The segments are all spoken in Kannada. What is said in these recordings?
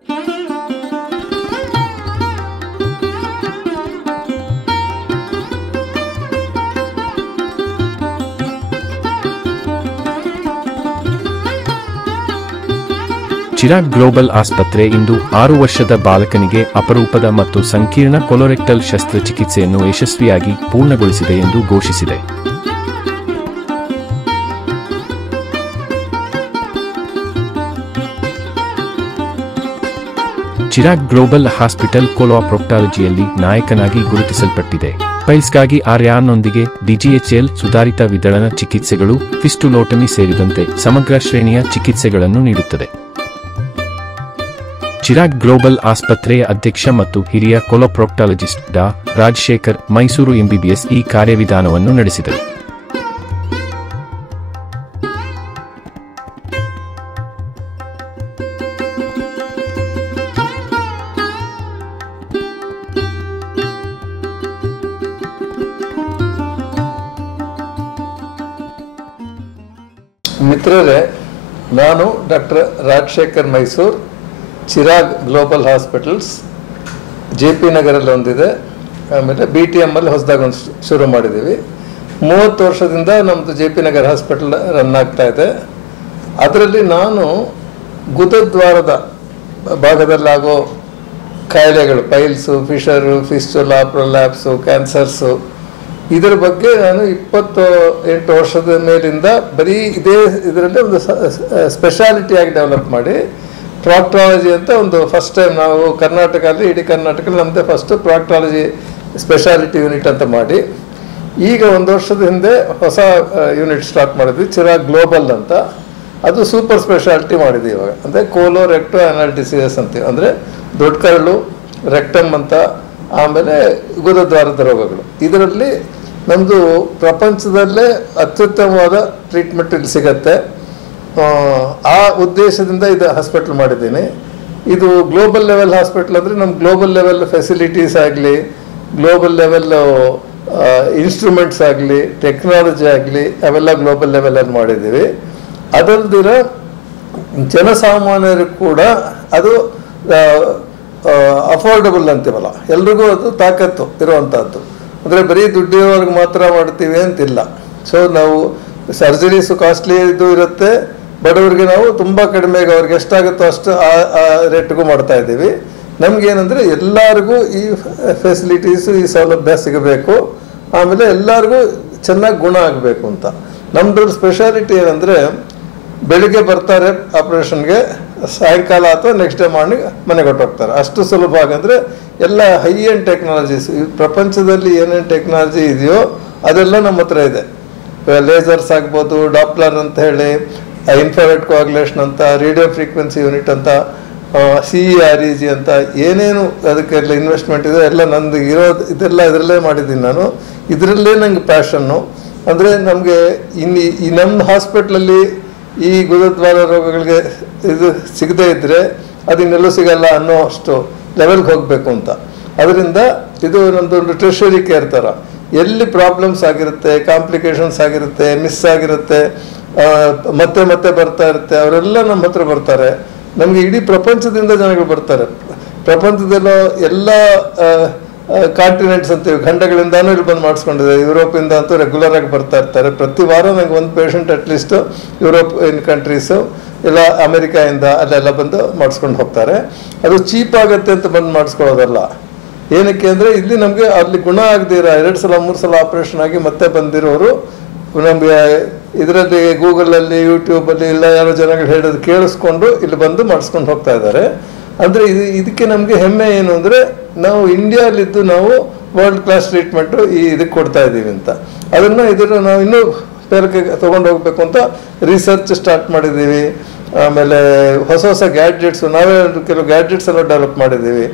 ಚಿರಾಗ್ ಗ್ಲೋಬಲ್ ಆಸ್ಪತ್ರೆ ಇಂದು 6 ವರ್ಷದ ಬಾಲಕನಿಗೆ ಅಪರೂಪದ ಮತ್ತು ಸಂಕೀರ್ಣ ಕೊಲೊರೆಕ್ಟಲ್ ಶಸ್ತ್ರಚಿಕಿತ್ಸೆಯನ್ನು ಯಶಸ್ವಿಯಾಗಿ ಪೂರ್ಣಗೊಳಿಸಿದೆ ಎಂದು ಘೋಷಿಸಿದೆ. ಚಿರಾಗ್ ಗ್ಲೋಬಲ್ ಹಾಸ್ಪಿಟಲ್ ಕೊಲೊಪ್ರೊಕ್ಟಾಲಜಿಯಲ್ಲಿ ನಾಯಕನಾಗಿ ಗುರುತಿಸಲ್ಪಟ್ಟಿದೆ. ಪೈಲ್ಸ್ಗಾಗಿ ಆರ್ಯಾನ್ನೊಂದಿಗೆ ಡಿಜಿಎಚ್ಎಲ್ ಸುಧಾರಿತ ವಿದಳನ ಚಿಕಿತ್ಸೆಗಳು, ಫಿಸ್ಟುಲೋಟಮಿ ಸೇರಿದಂತೆ ಸಮಗ್ರ ಶ್ರೇಣಿಯ ಚಿಕಿತ್ಸೆಗಳನ್ನು ನೀಡುತ್ತದೆ. ಚಿರಾಗ್ ಗ್ಲೋಬಲ್ ಆಸ್ಪತ್ರೆಯ ಅಧ್ಯಕ್ಷ ಮತ್ತು ಹಿರಿಯ ಕೊಲೊಪ್ರೊಕ್ಟಾಲಜಿಸ್ಟ್ ಡಾ. ರಾಜಶೇಖರ್ ಮೈಸೂರು ಎಂಬಿಬಿಎಸ್ ಈ ಕಾರ್ಯವಿಧಾನವನ್ನು ನಡೆಸಿದರು. ಮಿತ್ರರೇ, ನಾನು doctor Rajashekhar Mysuru, Chirag global hospitals JP ನಗರಲ್ಲಿ ಒಂದಿದೆ, ಆಮೇಲೆ BTM ಅಲ್ಲಿ ಹೊಸದಾಗಿ ಒಂದು ಶುರು ಮಾಡಿದ್ದೀವಿ. 30 ವರ್ಷದಿಂದ ನಮ್ಮದು JP ನಗರ್ ಹಾಸ್ಪಿಟಲ್ ರನ್ ಆಗ್ತಾ ಇದೆ. ಅದರಲ್ಲಿ ನಾನು ಗುದದ್ವಾರದ ಭಾಗದಲ್ಲಾಗೋ ಕಾಯಿಲೆಗಳು, ಪೈಲ್ಸು, ಫಿಶರು, ಫಿಸ್ಟುಲಾ, ಪ್ರೊಲ್ಯಾಪ್ಸು, ಕ್ಯಾನ್ಸರ್ಸು, ಇದರ ಬಗ್ಗೆ ನಾನು 28 ವರ್ಷದ ಮೇಲಿಂದ ಬರೀ ಇದರಲ್ಲಿ ಒಂದು ಸ್ಪೆಷಾಲಿಟಿಯಾಗಿ ಡೆವಲಪ್ ಮಾಡಿ ಪ್ರಾಕ್ಟಾಲಜಿ ಅಂತ ಒಂದು ಫಸ್ಟ್ ಟೈಮ್ ನಾವು ಕರ್ನಾಟಕದಲ್ಲಿ, ಇಡೀ ಕರ್ನಾಟಕದಲ್ಲಿ ನಮ್ಮದೇ ಫಸ್ಟ್ ಪ್ರಾಕ್ಟಾಲಜಿ ಸ್ಪೆಷಾಲಿಟಿ ಯೂನಿಟ್ ಅಂತ ಮಾಡಿ, ಈಗ 1 ವರ್ಷದ ಹಿಂದೆ ಹೊಸ ಯೂನಿಟ್ ಸ್ಟಾರ್ಟ್ ಮಾಡಿದ್ವಿ, ಚಿರಾಗ್ ಗ್ಲೋಬಲ್ ಅಂತ. ಅದು ಸೂಪರ್ ಸ್ಪೆಷಾಲಿಟಿ ಮಾಡಿದ್ವಿ ಇವಾಗ. ಅಂದರೆ ಕೋಲೋ ರೆಕ್ಟೋ ಅನಲ್ ಡಿಸೀಸಸ್ ಅಂತೀವಿ, ಅಂದರೆ ದೊಡ್ಡ ಕರಳು, ರೆಕ್ಟಮ್ ಅಂತ, ಆಮೇಲೆ ಗುದದ್ವಾರದ ರೋಗಗಳು. ಇದರಲ್ಲಿ ನಮ್ಮದು ಪ್ರಪಂಚದಲ್ಲೇ ಅತ್ಯುತ್ತಮವಾದ ಟ್ರೀಟ್ಮೆಂಟ್ ಇಲ್ಲಿ ಸಿಗತ್ತೆ. ಆ ಉದ್ದೇಶದಿಂದ ಇದು ಹಾಸ್ಪಿಟಲ್ ಮಾಡಿದ್ದೀನಿ. ಇದು ಗ್ಲೋಬಲ್ ಲೆವೆಲ್ ಹಾಸ್ಪಿಟಲ್ ಅಂದರೆ ನಮ್ಮ ಗ್ಲೋಬಲ್ ಲೆವೆಲ್ ಫೆಸಿಲಿಟೀಸ್ ಆಗಲಿ, ಗ್ಲೋಬಲ್ ಲೆವೆಲ್ ಇನ್ಸ್ಟ್ರೂಮೆಂಟ್ಸ್ ಆಗಲಿ, ಟೆಕ್ನಾಲಜಿ ಆಗಲಿ, ಅವೆಲ್ಲ ಗ್ಲೋಬಲ್ ಲೆವೆಲಲ್ಲಿ ಮಾಡಿದ್ದೀವಿ. ಅದಲ್ದಿರ ಜನಸಾಮಾನ್ಯರಿಗೆ ಕೂಡ ಅದು ಅಫೋರ್ಡಬಲ್ ಅಂತೀವಲ್ಲ, ಎಲ್ರಿಗೂ ಅದು ತಾಕತ್ತು ಇರುವಂಥದ್ದು. ಅಂದರೆ ಬರೀ ದುಡ್ಡಿರೋರ್ಗೆ ಮಾತ್ರ ಮಾಡ್ತೀವಿ ಅಂತಿಲ್ಲ. ಸೊ ನಾವು ಸರ್ಜರೀಸು ಕಾಸ್ಟ್ಲಿ ಇದು ಇರುತ್ತೆ, ಬಡವರಿಗೆ ನಾವು ತುಂಬ ಕಡಿಮೆಗೆ ಅವ್ರಿಗೆ ಎಷ್ಟಾಗುತ್ತೋ ಅಷ್ಟು ಆ ರೇಟ್ಗೂ ಮಾಡ್ತಾ ಇದ್ದೀವಿ. ನಮಗೇನೆಂದರೆ ಎಲ್ಲರಿಗೂ ಈ ಫೆಸಿಲಿಟೀಸು, ಈ ಸೌಲಭ್ಯ ಸಿಗಬೇಕು, ಆಮೇಲೆ ಎಲ್ಲರಿಗೂ ಚೆನ್ನಾಗಿ ಗುಣ ಆಗಬೇಕು ಅಂತ. ನಮ್ಮದು ಸ್ಪೆಷಾಲಿಟಿ ಏನಂದರೆ ಬೆಳಿಗ್ಗೆ ಬರ್ತಾರೆ ಆಪ್ರೇಷನ್ಗೆ, ಸಾಯಂಕಾಲ ಅಥವಾ ನೆಕ್ಸ್ಟ್ ಡೇ ಮಾರ್ನಿಂಗ್ ಮನೆಗೆ ಹೊರಟೋಗ್ತಾರೆ. ಅಷ್ಟು ಸುಲಭ ಆಗಂದರೆ ಎಲ್ಲ ಹೈ ಎಂಡ್ ಟೆಕ್ನಾಲಜೀಸ್, ಈ ಪ್ರಪಂಚದಲ್ಲಿ ಏನೇನು ಟೆಕ್ನಾಲಜಿ ಇದೆಯೋ ಅದೆಲ್ಲ ನಮ್ಮ ಹತ್ರ ಇದೆ. ಲೇಸರ್ಸ್ ಆಗ್ಬೋದು, ಡಾಪ್ಲರ್ ಅಂತ ಹೇಳಿ, ಇನ್ಫ್ರಾರೆಡ್ ಕೋಆಗ್ಯುಲೇಷನ್ ಅಂತ, ರೇಡಿಯೋ ಫ್ರೀಕ್ವೆನ್ಸಿ ಯೂನಿಟ್ ಅಂತ, CEREG ಅಂತ, ಏನೇನು ಅದಕ್ಕೆಲ್ಲ ಇನ್ವೆಸ್ಟ್ಮೆಂಟ್ ಇದೆ ಎಲ್ಲ ನಂದು ಇರೋದು. ಇದೆಲ್ಲ ಇದರಲ್ಲೇ ಮಾಡಿದ್ದೀನಿ ನಾನು. ಇದರಲ್ಲೇ ನಂಗೆ ಪ್ಯಾಷನ್ನು. ಅಂದರೆ ನಮಗೆ ಈ ನಮ್ಮ ಹಾಸ್ಪಿಟ್ಲಲ್ಲಿ ಈ ಗುದದ್ವಾರ ರೋಗಗಳಿಗೆ ಇದು ಸಿಗದೇ ಇದ್ದರೆ ಅದು ಇನ್ನೆಲ್ಲೂ ಸಿಗಲ್ಲ ಅನ್ನೋ ಅಷ್ಟು ಲೆವೆಲ್ಗೆ ಹೋಗಬೇಕು ಅಂತ. ಅದರಿಂದ ಇದು ನಮ್ಮದೊಂದು ಟ್ರೆಷರಿ ಕೇರ್ ಥರ. ಎಲ್ಲಿ ಪ್ರಾಬ್ಲಮ್ಸ್ ಆಗಿರುತ್ತೆ, ಕಾಂಪ್ಲಿಕೇಶನ್ಸ್ ಆಗಿರುತ್ತೆ, ಮಿಸ್ ಆಗಿರುತ್ತೆ, ಮತ್ತೆ ಮತ್ತೆ ಬರ್ತಾ ಇರುತ್ತೆ, ಅವರೆಲ್ಲ ನಮ್ಮ ಹತ್ರ ಬರ್ತಾರೆ. ನಮಗೆ ಇಡೀ ಪ್ರಪಂಚದಿಂದ ಜನಗಳು ಬರ್ತಾರೆ. ಪ್ರಪಂಚದಲ್ಲೋ ಎಲ್ಲ ಕಾಂಟಿನೆಂಟ್ಸ್ ಅಂತೀವಿ, ಖಂಡಗಳಿಂದಾನು ಇಲ್ಲಿ ಬಂದು ಮಾಡಿಸ್ಕೊಂಡಿದೆ. ಯುರೋಪಿಂದ ಅಂತೂ ರೆಗ್ಯುಲರ್ ಆಗಿ ಬರ್ತಾ ಇರ್ತಾರೆ. ಪ್ರತಿ ವಾರ ನನಗೆ ಒಂದು ಪೇಷಂಟ್ ಅಟ್ಲೀಸ್ಟು ಯುರೋಪಿಯನ್ ಕಂಟ್ರೀಸು ಇಲ್ಲ ಅಮೆರಿಕಾಯಿಂದ ಅಲ್ಲೆಲ್ಲ ಬಂದು ಮಾಡಿಸ್ಕೊಂಡು ಹೋಗ್ತಾರೆ. ಅದು ಚೀಪ್ ಆಗುತ್ತೆ ಅಂತ ಬಂದು ಮಾಡಿಸ್ಕೊಳ್ಳೋದಲ್ಲ. ಏನಕ್ಕೆ ಅಂದರೆ ಇಲ್ಲಿ ನಮಗೆ ಅಲ್ಲಿ ಗುಣ ಆಗದಿರ 2 ಸಲ 3 ಸಲ ಆಪ್ರೇಷನ್ ಆಗಿ ಮತ್ತೆ ಬಂದಿರೋರು ನಮಗೆ ಇದರಲ್ಲಿ ಗೂಗಲಲ್ಲಿ, ಯೂಟ್ಯೂಬಲ್ಲಿ ಇಲ್ಲ ಯಾರೋ ಜನಗಳು ಹೇಳೋದು ಕೇಳಿಸ್ಕೊಂಡು ಇಲ್ಲಿ ಬಂದು ಮಾಡಿಸ್ಕೊಂಡು ಹೋಗ್ತಾ ಇದ್ದಾರೆ. ಅಂದರೆ ಇದಕ್ಕೆ ನಮಗೆ ಹೆಮ್ಮೆ ಏನು ಅಂದರೆ ನಾವು ಇಂಡಿಯಾಲಿದ್ದು ನಾವು ವರ್ಲ್ಡ್ ಕ್ಲಾಸ್ ಟ್ರೀಟ್ಮೆಂಟು ಇದಕ್ಕೆ ಕೊಡ್ತಾ ಇದ್ದೀವಿ ಅಂತ. ಇದನ್ನು ನಾವು ಇನ್ನೂ ಬೇರೆ ತೊಗೊಂಡು ಹೋಗಬೇಕು ಅಂತ ರಿಸರ್ಚ್ ಸ್ಟಾರ್ಟ್ ಮಾಡಿದ್ದೀವಿ. ಆಮೇಲೆ ಹೊಸ ಹೊಸ ಗ್ಯಾಡ್ಜೆಟ್ಸು ನಾವೇ ಕೆಲವು ಗ್ಯಾಡ್ಜೆಟ್ಸ್ ಎಲ್ಲ ಡೆವಲಪ್ ಮಾಡಿದ್ದೀವಿ.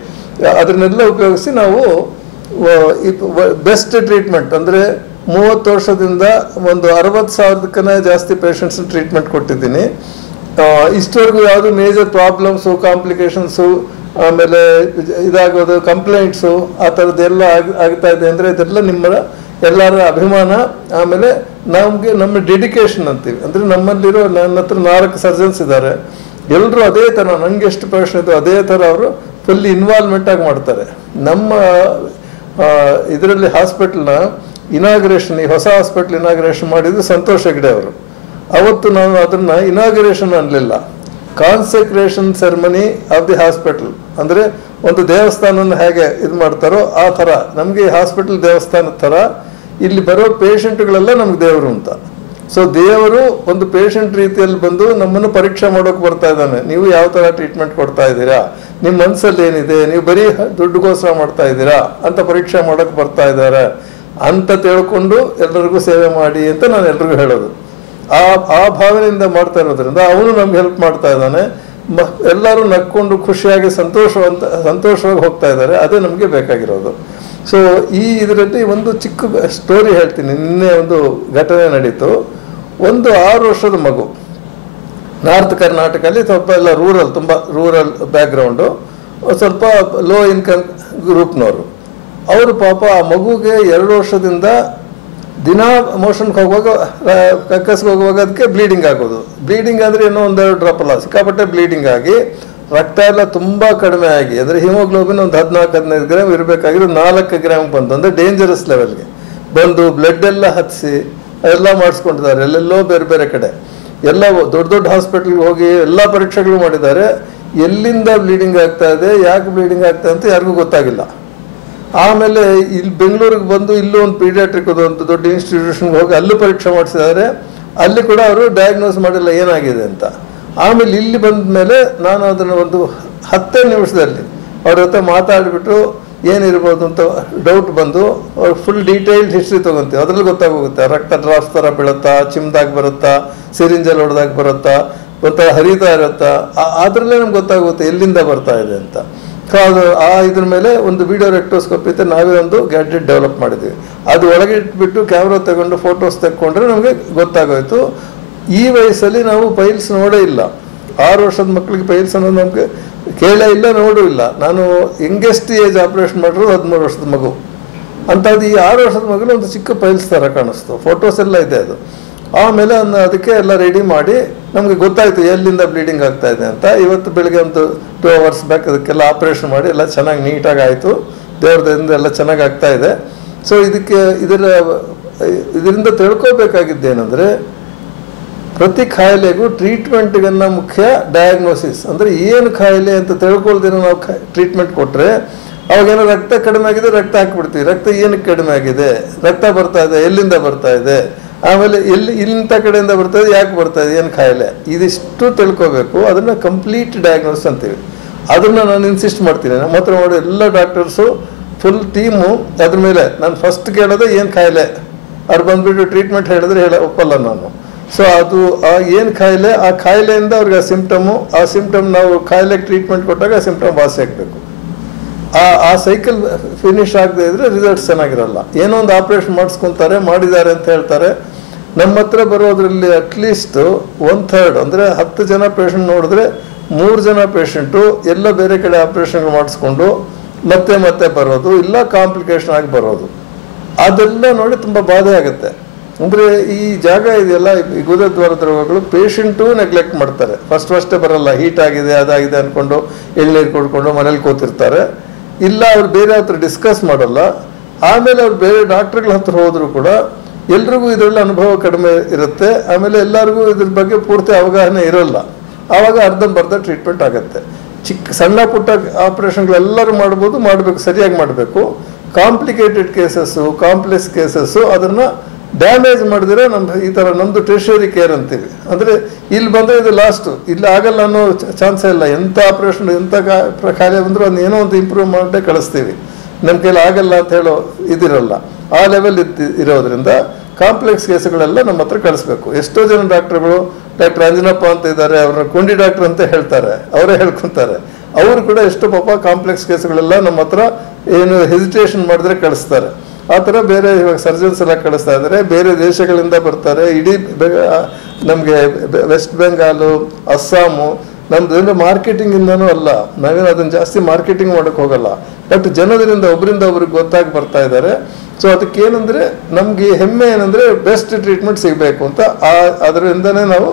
ಅದನ್ನೆಲ್ಲ ಉಪಯೋಗಿಸಿ ನಾವು ಬೆಸ್ಟ್ ಟ್ರೀಟ್ಮೆಂಟ್ ಅಂದರೆ 30 ವರ್ಷದಿಂದ ಒಂದು 60,000ಕ್ಕೂ ಜಾಸ್ತಿ ಪೇಷಂಟ್ಸ್ ಟ್ರೀಟ್ಮೆಂಟ್ ಕೊಟ್ಟಿದ್ದೀನಿ. ಇಷ್ಟವರೆಗೂ ಯಾವುದು ಮೇಜರ್ ಪ್ರಾಬ್ಲಮ್ಸು, ಕಾಂಪ್ಲಿಕೇಶನ್ಸು, ಆಮೇಲೆ ಇದಾಗೋದು ಕಂಪ್ಲೇಂಟ್ಸು ಆ ಥರದ್ದೆಲ್ಲ ಆಗ್ತಾ ಇದೆ ಅಂದರೆ ಇದೆಲ್ಲ ಎಲ್ಲರ ಅಭಿಮಾನ. ಆಮೇಲೆ ನಮ್ಮ ಡೆಡಿಕೇಶನ್ ಅಂತೀವಿ. ಅಂದರೆ ನಮ್ಮಲ್ಲಿರೋ ನನ್ನ ಹತ್ರ 4 ಸರ್ಜನ್ಸ್ ಇದ್ದಾರೆ. ಎಲ್ಲರೂ ಅದೇ ಥರ ನನಗೆ ಎಷ್ಟು ಪ್ರಶ್ನೆ ಇತ್ತು ಅದೇ ಥರ ಅವರು ಫುಲ್ ಇನ್ವಾಲ್ವ್ಮೆಂಟ್ ಆಗಿ ಮಾಡ್ತಾರೆ. ನಮ್ಮ ಇದರಲ್ಲಿ ಹಾಸ್ಪಿಟಲ್ನ ಇನಾಗ್ರೇಷನ್, ಈ ಹೊಸ ಹಾಸ್ಪಿಟಲ್ ಇನಾಗ್ರೇಷನ್ ಮಾಡಿದ್ದು ಸಂತೋಷ್ ಹೆಗ್ಡೆ ಅವರು. ಅವತ್ತು ನಾನು ಅದನ್ನ ಇನಾಗ್ರೇಷನ್ ಅನ್ನಲಿಲ್ಲ, consecration ceremony of the hospital. ಅಂದರೆ ಒಂದು ದೇವಸ್ಥಾನವನ್ನು ಹೇಗೆ ಇದು ಮಾಡ್ತಾರೋ ಆ ಥರ ನಮಗೆ ಈ ಹಾಸ್ಪಿಟಲ್ ದೇವಸ್ಥಾನದ ಥರ ಇಲ್ಲಿ ಬರೋ ಪೇಷಂಟ್ಗಳೆಲ್ಲ ನಮ್ಗೆ ದೇವರು ಅಂತ. ಸೊ ದೇವರು ಒಂದು ಪೇಷಂಟ್ ರೀತಿಯಲ್ಲಿ ಬಂದು ನಮ್ಮನ್ನು ಪರೀಕ್ಷೆ ಮಾಡೋಕೆ ಬರ್ತಾ ಇದ್ದಾನೆ. ನೀವು ಯಾವ ಥರ ಟ್ರೀಟ್ಮೆಂಟ್ ಕೊಡ್ತಾ ಇದ್ದೀರಾ, ನಿಮ್ಮ ಮನಸ್ಸಲ್ಲಿ ಏನಿದೆ, ನೀವು ಬರೀ ದುಡ್ಡುಗೋಸ್ಕರ ಮಾಡ್ತಾ ಇದ್ದೀರಾ ಅಂತ ಪರೀಕ್ಷೆ ಮಾಡೋಕೆ ಬರ್ತಾ ಇದ್ದಾರೆ ಅಂತ ತಿಳ್ಕೊಂಡು ಎಲ್ಲರಿಗೂ ಸೇವೆ ಮಾಡಿ ಅಂತ ನಾನು ಎಲ್ರಿಗೂ ಹೇಳೋದು. ಆ ಭಾವನೆಯಿಂದ ಮಾಡ್ತಾ ಇರೋದ್ರಿಂದ ಅವನು ನಮ್ಗೆ ಹೆಲ್ಪ್ ಮಾಡ್ತಾ ಇದ್ದಾನೆ. ಎಲ್ಲರೂ ನಕ್ಕೊಂಡು ಖುಷಿಯಾಗಿ ಸಂತೋಷವಾಗಿ ಹೋಗ್ತಾ ಇದ್ದಾರೆ. ಅದೇ ನಮಗೆ ಬೇಕಾಗಿರೋದು. ಸೊ ಇದರಲ್ಲಿ ಒಂದು ಚಿಕ್ಕ ಸ್ಟೋರಿ ಹೇಳ್ತೀನಿ. ನಿನ್ನೆ ಒಂದು ಘಟನೆ ನಡೀತು. ಒಂದು 6 ವರ್ಷದ ಮಗು, ನಾರ್ತ್ ಕರ್ನಾಟಕದಲ್ಲಿ ಸ್ವಲ್ಪ ಎಲ್ಲ ತುಂಬ ರೂರಲ್ ಬ್ಯಾಕ್ಗ್ರೌಂಡು, ಸ್ವಲ್ಪ ಲೋ ಇನ್ಕಮ್ ಗ್ರೂಪ್ನವರು. ಅವರು ಪಾಪ ಆ ಮಗುಗೆ 2 ವರ್ಷದಿಂದ ದಿನ ಮೋಷನ್ಗೆ ಹೋಗುವಾಗ, ಕಕ್ಕಸ್ಗೆ ಹೋಗುವಾಗ ಅದಕ್ಕೆ ಬ್ಲೀಡಿಂಗ್ ಆಗೋದು. ಬ್ಲೀಡಿಂಗ್ ಅಂದರೆ ಏನೋ 1-2 ಡ್ರಾಪ್ ಅಲ್ಲ, ಸಿಕ್ಕಾಪಟ್ಟೆ ಬ್ಲೀಡಿಂಗ್ ಆಗಿ ರಕ್ತ ಎಲ್ಲ ತುಂಬ ಕಡಿಮೆ ಆಗಿ, ಅಂದರೆ ಹಿಮೋಗ್ಲೋಬಿನ್ ಒಂದು 14-15 ಗ್ರಾಮ್ ಇರಬೇಕಾಗಿರೋ 4 ಗ್ರಾಮ್ ಬಂತು. ಅಂದರೆ ಡೇಂಜರಸ್ ಲೆವೆಲ್ಗೆ ಬಂದು ಬ್ಲಡ್ ಎಲ್ಲ ಹತ್ತಿಸಿ ಎಲ್ಲ ಮಾಡಿಸ್ಕೊಂಡಿದ್ದಾರೆ. ಎಲ್ಲೆಲ್ಲೋ ಬೇರೆ ಬೇರೆ ಕಡೆ ಎಲ್ಲ ದೊಡ್ಡ ದೊಡ್ಡ ಹಾಸ್ಪಿಟ್ಲ್ಗೆ ಹೋಗಿ ಎಲ್ಲ ಪರೀಕ್ಷೆಗಳು ಮಾಡಿದ್ದಾರೆ. ಎಲ್ಲಿಂದ ಬ್ಲೀಡಿಂಗ್ ಆಗ್ತಾ ಇದೆ, ಯಾಕೆ ಬ್ಲೀಡಿಂಗ್ ಆಗ್ತಾ ಅಂತ ಯಾರಿಗೂ ಗೊತ್ತಾಗಿಲ್ಲ. ಆಮೇಲೆ ಇಲ್ಲಿ ಬೆಂಗಳೂರಿಗೆ ಬಂದು ಇಲ್ಲೂ ಒಂದು ಪೀಡಿಯಾಟ್ರಿಕ್ ಒಂದು ದೊಡ್ಡ ಇನ್ಸ್ಟಿಟ್ಯೂಷನ್ಗೆ ಹೋಗಿ ಅಲ್ಲೂ ಪರೀಕ್ಷೆ ಮಾಡಿಸಿದ್ದಾರೆ. ಅಲ್ಲಿ ಕೂಡ ಅವರು ಡಯಾಗ್ನೋಸ್ ಮಾಡಿಲ್ಲ ಏನಾಗಿದೆ ಅಂತ. ಆಮೇಲೆ ಇಲ್ಲಿ ಬಂದ ಮೇಲೆ ನಾನು ಅದನ್ನು ಒಂದು 10 ನಿಮಿಷದಲ್ಲಿ ಅವ್ರ ಜೊತೆ ಮಾತಾಡಿಬಿಟ್ಟು ಏನಿರ್ಬೋದು ಅಂತ ಡೌಟ್ ಬಂದು ಅವ್ರು ಫುಲ್ ಡೀಟೇಲ್ಡ್ ಹಿಸ್ಟ್ರಿ ತೊಗೊತೀವಿ. ಅದ್ರಲ್ಲಿ ಗೊತ್ತಾಗೋಗುತ್ತೆ ರಕ್ತ ಡ್ರಾಪ್ಸ್ ಥರ ಬೀಳುತ್ತಾ, ಚಿಮ್ದಾಗ ಬರುತ್ತಾ, ಸಿರಿಂಜಲ್ಲಿ ಹೊಡೆದಾಗ ಬರುತ್ತಾ, ಒಂಥರ ಹರಿತಾ ಇರುತ್ತಾ, ಅದರಲ್ಲೇ ನಮ್ಗೆ ಗೊತ್ತಾಗುತ್ತೆ ಎಲ್ಲಿಂದ ಬರ್ತಾ ಇದೆ ಅಂತ. ಸೊ ಅದು ಇದ್ರ ಮೇಲೆ ಒಂದು ವಿಡಿಯೋ ರೆಕ್ಟೋಸ್ಕೋಪಿ ಇತ್ತು, ನಾವೇ ಒಂದು ಗ್ಯಾಡ್ಜೆಟ್ ಡೆವಲಪ್ ಮಾಡಿದ್ವಿ. ಅದು ಒಳಗೆ ಇಟ್ಬಿಟ್ಟು ಕ್ಯಾಮ್ರಾ ತಗೊಂಡು ಫೋಟೋಸ್ ತೆಕ್ಕೊಂಡ್ರೆ ನಮಗೆ ಗೊತ್ತಾಗೋಯ್ತು. ಈ ವಯಸ್ಸಲ್ಲಿ ನಾವು ಪೈಲ್ಸ್ ನೋಡೇ ಇಲ್ಲ. 6 ವರ್ಷದ ಮಕ್ಕಳಿಗೆ ಪೈಲ್ಸ್ ಅನ್ನೋದು ನಮಗೆ ಕೇಳೇ ಇಲ್ಲ, ನೋಡೂ ಇಲ್ಲ. ನಾನು ಯಂಗೆಸ್ಟ್ ಏಜ್ ಆಪ್ರೇಷನ್ ಮಾಡಿರೋದು 13 ವರ್ಷದ ಮಗು. ಅಂಥದ್ದು ಈ 6 ವರ್ಷದ ಮಗು ಒಂದು ಚಿಕ್ಕ ಪೈಲ್ಸ್ ಥರ ಕಾಣಿಸ್ತು. ಫೋಟೋಸ್ ಎಲ್ಲ ಇದೆ ಅದು. ಆಮೇಲೆ ಅದಕ್ಕೆ ಎಲ್ಲ ರೆಡಿ ಮಾಡಿ ನಮಗೆ ಗೊತ್ತಾಯಿತು ಎಲ್ಲಿಂದ ಬ್ಲೀಡಿಂಗ್ ಆಗ್ತಾ ಇದೆ ಅಂತ. ಇವತ್ತು ಬೆಳಗ್ಗೆ ಒಂದು 2 hours ಬ್ಯಾಕ್ ಅದಕ್ಕೆಲ್ಲ ಆಪ್ರೇಷನ್ ಮಾಡಿ ಎಲ್ಲ ಚೆನ್ನಾಗಿ ನೀಟಾಗಿ ಆಯಿತು. ದೇವ್ರದಿಂದ ಎಲ್ಲ ಚೆನ್ನಾಗಿ ಆಗ್ತಾ ಇದೆ. ಸೊ ಇದರಿಂದ ತಿಳ್ಕೋಬೇಕಾಗಿದ್ದೇನೆಂದರೆ, ಪ್ರತಿ ಕಾಯಿಲೆಗೂ ಟ್ರೀಟ್ಮೆಂಟ್ಗನ್ನ ಮುಖ್ಯ ಡಯಾಗ್ನೋಸಿಸ್. ಅಂದರೆ ಏನು ಕಾಯಿಲೆ ಅಂತ ತಿಳ್ಕೊಳ್ದೇನೋ ನಾವು ಟ್ರೀಟ್ಮೆಂಟ್ ಕೊಟ್ಟರೆ ಅವಾಗೇನೋ ರಕ್ತ ಕಡಿಮೆ ಆಗಿದೆ, ರಕ್ತ ಹಾಕಿಬಿಡ್ತೀವಿ. ರಕ್ತ ಏನಕ್ಕೆ ಕಡಿಮೆ ಆಗಿದೆ, ರಕ್ತ ಬರ್ತಾ ಇದೆ, ಎಲ್ಲಿಂದ ಬರ್ತಾ ಇದೆ, ಆಮೇಲೆ ಇಂಥ ಕಡೆಯಿಂದ ಬರ್ತಾ ಇದೆ, ಯಾಕೆ ಬರ್ತಾ ಇದೆ, ಏನು ಕಾಯಿಲೆ, ಇದಿಷ್ಟು ತಿಳ್ಕೋಬೇಕು. ಅದನ್ನು ಕಂಪ್ಲೀಟ್ ಡಯಾಗ್ನೋಸಿಸ್ ಅಂತೀವಿ. ಅದನ್ನು ನಾನು ಇನ್ಸಿಸ್ಟ್ ಮಾಡ್ತೀನಿ. ನಮ್ಮ ಹತ್ರ ಮಾಡೋ ಎಲ್ಲ ಡಾಕ್ಟರ್ಸು ಫುಲ್ ಟೀಮು ಅದ್ರ ಮೇಲೆ. ನಾನು ಫಸ್ಟ್ ಕೇಳೋದು ಏನು ಕಾಯಿಲೆ, ಅವ್ರು ಬಂದುಬಿಟ್ಟು ಟ್ರೀಟ್ಮೆಂಟ್ ಹೇಳಿದ್ರೆ ಒಪ್ಪಲ್ಲ ನಾನು. ಸೊ ಅದು ಏನು ಕಾಯಿಲೆ, ಆ ಕಾಯಿಲೆಯಿಂದ ಅವ್ರಿಗೆ ಆ ಸಿಂಪ್ಟಮ್ ನಾವು ಕಾಯಿಲೆಗೆ ಟ್ರೀಟ್ಮೆಂಟ್ ಕೊಟ್ಟಾಗ ಆ ಸಿಂಪ್ಟಮ್ ವಾಸಿ ಆಗಬೇಕು. ಆ ಸೈಕಲ್ ಫಿನಿಶ್ ಆಗದೆ ಇದ್ರೆ ರಿಸಲ್ಟ್ಸ್ ಚೆನ್ನಾಗಿರಲ್ಲ. ಏನೋ ಒಂದು ಆಪ್ರೇಷನ್ ಮಾಡಿದ್ದಾರೆ ಅಂತ ಹೇಳ್ತಾರೆ. ನಮ್ಮ ಹತ್ರ ಬರೋದ್ರಲ್ಲಿ ಅಟ್ಲೀಸ್ಟ್ 1/3 ಅಂದರೆ 10 ಜನ ಪೇಷಂಟ್ ನೋಡಿದ್ರೆ 3 ಜನ ಪೇಷಂಟು ಎಲ್ಲ ಬೇರೆ ಕಡೆ ಆಪ್ರೇಷನ್ ಮಾಡಿಸ್ಕೊಂಡು ಮತ್ತೆ ಬರೋದು, ಇಲ್ಲ ಕಾಂಪ್ಲಿಕೇಶನ್ ಆಗಿ ಬರೋದು. ಅದೆಲ್ಲ ನೋಡಿ ತುಂಬ ಬಾಧೆ ಆಗುತ್ತೆ. ಅಂದರೆ ಈ ಜಾಗ ಇದೆಯಲ್ಲ, ಈ ಗುದದ್ವಾರದ ರೋಗಗಳು ಪೇಷಂಟು ನೆಗ್ಲೆಕ್ಟ್ ಮಾಡ್ತಾರೆ. ಫಸ್ಟೇ ಬರಲ್ಲ, ಹೀಟ್ ಆಗಿದೆ ಅದಾಗಿದೆ ಅಂದ್ಕೊಂಡು ಎಳ್ನೀರು ಕೊಡ್ಕೊಂಡು ಮನೇಲಿ ಕೂತಿರ್ತಾರೆ. ಇಲ್ಲ ಅವ್ರು ಬೇರೆ ಹತ್ರ ಡಿಸ್ಕಸ್ ಮಾಡಲ್ಲ. ಆಮೇಲೆ ಅವ್ರು ಬೇರೆ ಡಾಕ್ಟ್ರುಗಳ ಹತ್ರ ಹೋದರೂ ಕೂಡ ಎಲ್ರಿಗೂ ಇದರಲ್ಲಿ ಅನುಭವ ಕಡಿಮೆ ಇರುತ್ತೆ. ಆಮೇಲೆ ಎಲ್ಲರಿಗೂ ಇದ್ರ ಬಗ್ಗೆ ಪೂರ್ತಿ ಅವಗಾಹನೆ ಇರೋಲ್ಲ. ಆವಾಗ ಅರ್ಧಂಬರ್ಧ ಟ್ರೀಟ್ಮೆಂಟ್ ಆಗುತ್ತೆ. ಸಣ್ಣ ಪುಟ್ಟ ಆಪ್ರೇಷನ್ಗಳೆಲ್ಲರೂ ಮಾಡಬೇಕು, ಸರಿಯಾಗಿ ಮಾಡಬೇಕು. ಕಾಂಪ್ಲಿಕೇಟೆಡ್ ಕೇಸಸ್ಸು, ಕಾಂಪ್ಲೆಕ್ಸ್ ಕೇಸಸ್ಸು ಅದನ್ನು ಡ್ಯಾಮೇಜ್ ಮಾಡಿದ್ರೆ ಈ ಥರ ನಮ್ಮದು ಟೆರ್ಷರಿ ಕೇರ್ ಅಂತೀವಿ. ಅಂದರೆ ಇಲ್ಲಿ ಬಂದರೆ ಇದು ಲಾಸ್ಟು, ಇಲ್ಲಿ ಆಗಲ್ಲ ಅನ್ನೋ ಚಾನ್ಸೇ ಇಲ್ಲ. ಎಂಥ ಆಪ್ರೇಷನ್, ಎಂಥ ಕಾಯಿಲೆ ಬಂದರೂ ಅದನ್ನ ಏನೋ ಒಂದು ಇಂಪ್ರೂವ್ ಮಾಡೇ ಕಳಿಸ್ತೀವಿ. ನಮ್ಮ ಕೈಲಿ ಆಗಲ್ಲ ಅಂತ ಹೇಳೋ ಇದಿರಲ್ಲ. ಆ ಲೆವೆಲ್ ಇರೋದ್ರಿಂದ ಕಾಂಪ್ಲೆಕ್ಸ್ ಕೇಸುಗಳೆಲ್ಲ ನಮ್ಮ ಹತ್ರ ಕಳಿಸ್ಬೇಕು. ಎಷ್ಟೋ ಜನ ಡಾಕ್ಟರ್ಗಳು, ಡಾಕ್ಟರ್ ಅಂಜನಪ್ಪ ಅಂತ ಇದ್ದಾರೆ, ಅವ್ರನ್ನ ಕೊಂಡಿ ಡಾಕ್ಟರ್ ಅಂತ ಹೇಳ್ತಾರೆ, ಅವರೇ ಹೇಳ್ಕೊತಾರೆ. ಅವರು ಕೂಡ ಎಷ್ಟೋ ಪಾಪ ಕಾಂಪ್ಲೆಕ್ಸ್ ಕೇಸುಗಳೆಲ್ಲ ನಮ್ಮ ಹತ್ರ ಏನು ಹೆಸಿಟೇಷನ್ ಮಾಡಿದ್ರೆ ಕಳಿಸ್ತಾರೆ. ಆ ಥರ ಬೇರೆ ಇವಾಗ ಸರ್ಜನ್ಸ್ ಎಲ್ಲ ಕಳಿಸ್ತಾ ಇದ್ದಾರೆ. ಬೇರೆ ದೇಶಗಳಿಂದ ಬರ್ತಾರೆ. ಇಡೀ ನಮಗೆ ವೆಸ್ಟ್ ಬೆಂಗಾಲು, ಅಸ್ಸಾಮು, ನಮ್ದು ಮಾರ್ಕೆಟಿಂಗಿಂದನೂ ಅಲ್ಲ, ನಾವೇನು ಅದನ್ನು ಜಾಸ್ತಿ ಮಾರ್ಕೆಟಿಂಗ್ ಮಾಡೋಕ್ಕೆ ಹೋಗಲ್ಲ. ಬಟ್ ಜನರಿಂದ ಒಬ್ಬರಿಂದ ಒಬ್ರಿಗೆ ಗೊತ್ತಾಗಿ ಬರ್ತಾ ಇದ್ದಾರೆ. ಸೊ ಅದಕ್ಕೇನೆಂದರೆ ನಮಗೆ ಹೆಮ್ಮೆ ಏನಂದರೆ ಬೆಸ್ಟ್ ಟ್ರೀಟ್ಮೆಂಟ್ ಸಿಗಬೇಕು ಅಂತ. ಅದರಿಂದನೇ ನಾವು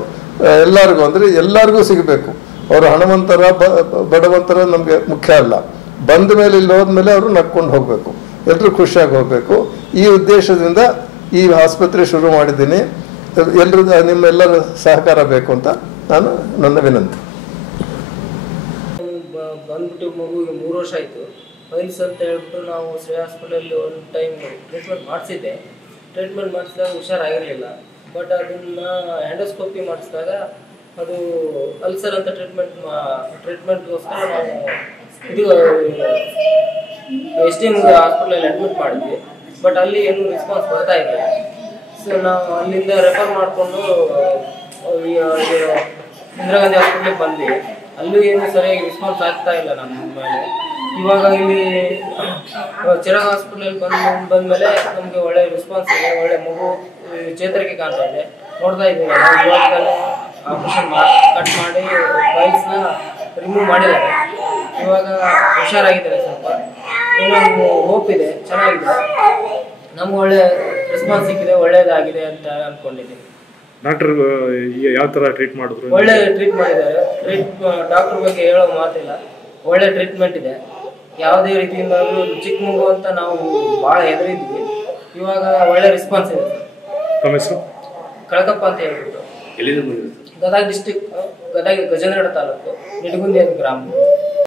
ಎಲ್ಲರಿಗೂ ಸಿಗಬೇಕು. ಅವರು ಹಣವಂತರ ಬಡವಂತರ ನಮಗೆ ಮುಖ್ಯ ಅಲ್ಲ. ಬಂದ ಮೇಲೆ ಇಲ್ಲಿ ಹೋದ್ಮೇಲೆ ಅವರು ನಕ್ಕೊಂಡು ಹೋಗಬೇಕು, ಎಲ್ಲರೂ ಖುಷಿಯಾಗಿ ಹೋಗಬೇಕು. ಈ ಉದ್ದೇಶದಿಂದ ಈ ಆಸ್ಪತ್ರೆ ಶುರು ಮಾಡಿದ್ದೀನಿ. ಎಲ್ಲರೂ ನಿಮ್ಮೆಲ್ಲರ ಸಹಕಾರ ಬೇಕು ಅಂತ ನಾನು ನನ್ನ ವಿನಂತಿ. ಬಂದ್ಬಿಟ್ಟು ಮಗುವಿಗೆ 3 ವರ್ಷ ಆಯಿತು. ಫೈಲ್ಸ್ ಅಂತ ಹೇಳ್ಬಿಟ್ಟು ನಾವು ಶ್ರೇಯ ಹಾಸ್ಪಿಟಲಲ್ಲಿ ಒಂದು ಟೈಮ್ ಟ್ರೀಟ್ಮೆಂಟ್ ಮಾಡಿಸಿದ್ದೆ. ಟ್ರೀಟ್ಮೆಂಟ್ ಮಾಡಿಸಿದಾಗ ಹುಷಾರಾಗಿರಲಿಲ್ಲ. ಬಟ್ ಅದನ್ನು ಎಂಡೋಸ್ಕೋಪಿ ಮಾಡಿಸಿದಾಗ ಅದು ಅಲ್ಸರ್ ಅಂತ ಟ್ರೀಟ್ಮೆಂಟ್ಗೋಸ್ಕರ ನಾವು ಇದು STM ಹಾಸ್ಪಿಟಲಲ್ಲಿ ಅಡ್ಮಿಟ್ ಮಾಡಿದ್ವಿ. ಬಟ್ ಅಲ್ಲಿ ಏನೂ ರೆಸ್ಪಾನ್ಸ್ ಬರ್ತಾ ಇಲ್ಲ. ಸೊ ನಾವು ಅಲ್ಲಿಂದ ರೆಫರ್ ಮಾಡಿಕೊಂಡು ಇಂದಿರಾ ಗಾಂಧಿ ಹಾಸ್ಪಿಟ್ಲಿಗೆ ಬಂದ್ವಿ. ಅಲ್ಲೂ ಏನು ಸರಿಯಾಗಿ ರೆಸ್ಪಾನ್ಸ್ ಆಗ್ತಾ ಇಲ್ಲ ನಮ್ಮ ಮೇಲೆ. ಇವಾಗ ಇಲ್ಲಿ ಚಿರಾಗ್ ಹಾಸ್ಪಿಟಲಲ್ಲಿ ಬಂದಮೇಲೆ ನಮಗೆ ಒಳ್ಳೆ ರೆಸ್ಪಾನ್ಸ್ ಇದೆ, ಒಳ್ಳೆ ಮಗು ಚೇತರಿಕೆ ಕಾಣ್ತಾ ಇದೆ. ನೋಡ್ತಾ ಇದ್ದೀವಿ, ಇವಾಗ ಆಪರೇಷನ್ ಕಟ್ ಮಾಡಿ ಫೈಲ್ಸ್ನ ರಿಮೂವ್ ಮಾಡಿದ್ದಾರೆ. ಇವಾಗ ಹುಷಾರಾಗಿದ್ದಾರೆ, ಸ್ವಲ್ಪ ಇನ್ನೊಂದು ಹೋಪ್ ಇದೆ, ಚೆನ್ನಾಗಿದೆ. ನಮ್ಗೆ ಒಳ್ಳೆ ರೆಸ್ಪಾನ್ಸ್ ಸಿಕ್ಕಿದೆ, ಒಳ್ಳೇದಾಗಿದೆ ಅಂತ ಅಂದ್ಕೊಂಡಿದ್ದೀನಿ. ಡಾಕ್ಟರ್ ಯಾವ ಥರ ಟ್ರೀಟ್ ಮಾಡಿದ್ರು? ಒಳ್ಳೆ ಟ್ರೀಟ್ ಮಾಡಿದ್ದಾರೆ. ಡಾಕ್ಟರ್ ಬಗ್ಗೆ ಹೇಳೋ ಮಾತಿಲ್ಲ, ಒಳ್ಳೆ ಟ್ರೀಟ್ಮೆಂಟ್ ಇದೆ. ಯಾವುದೇ ರೀತಿಯಿಂದ ಚಿಕ್ಕ ಮಗು ಅಂತ ನಾವು ಭಾಳ ಹೆದರಿದ್ವಿ. ಇವಾಗ ಒಳ್ಳೆ ರೆಸ್ಪಾನ್ಸ್ ಇದೆ. ತಮ್ಮ ಹೆಸರು? ಕಳಕಪ್ಪ ಅಂತ ಹೇಳ್ಬಿಟ್ಟು, ಗದಗ ಡಿಸ್ಟಿಕ್, ಗದಗ ಗಜೇಂದ್ರಗಡ ತಾಲೂಕು, ನಿಡಗುಂದಿ ಗ್ರಾಮ.